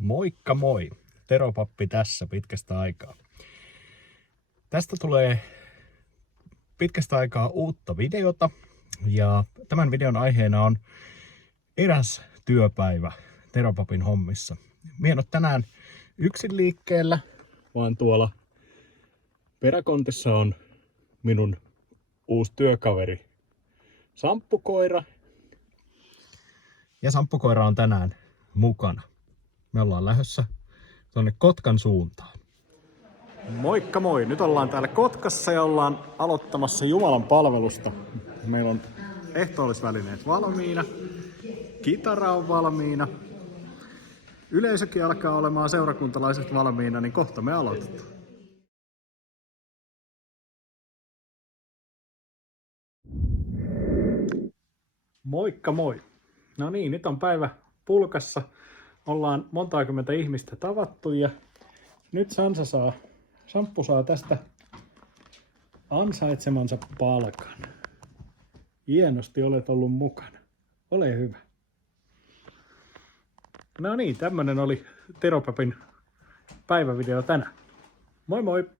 Moikka moi! Teropappi tässä pitkästä aikaa. Tästä tulee pitkästä aikaa uutta videota ja tämän videon aiheena on eräs työpäivä Teropapin hommissa. Mie en ole tänään yksin liikkeellä, vaan tuolla peräkontissa on minun uusi työkaveri Samppukoira. Ja Samppukoira on tänään mukana. Me ollaan lähdössä tuonne Kotkan suuntaan. Moikka moi! Nyt ollaan täällä Kotkassa ja ollaan aloittamassa Jumalan palvelusta. Meillä on ehtoollisvälineet valmiina, kitara on valmiina, yleisökin alkaa olemaan, seurakuntalaiset valmiina, niin kohta me aloitetaan. Moikka moi! No niin, nyt on päivä pulkassa. Ollaan montakymmentä ihmistä tavattu ja nyt Samppu saa tästä ansaitsemansa palkan. Hienosti olet ollut mukana. Ole hyvä. No niin, tämmönen oli Teropapin päivävideo tänään. Moi moi!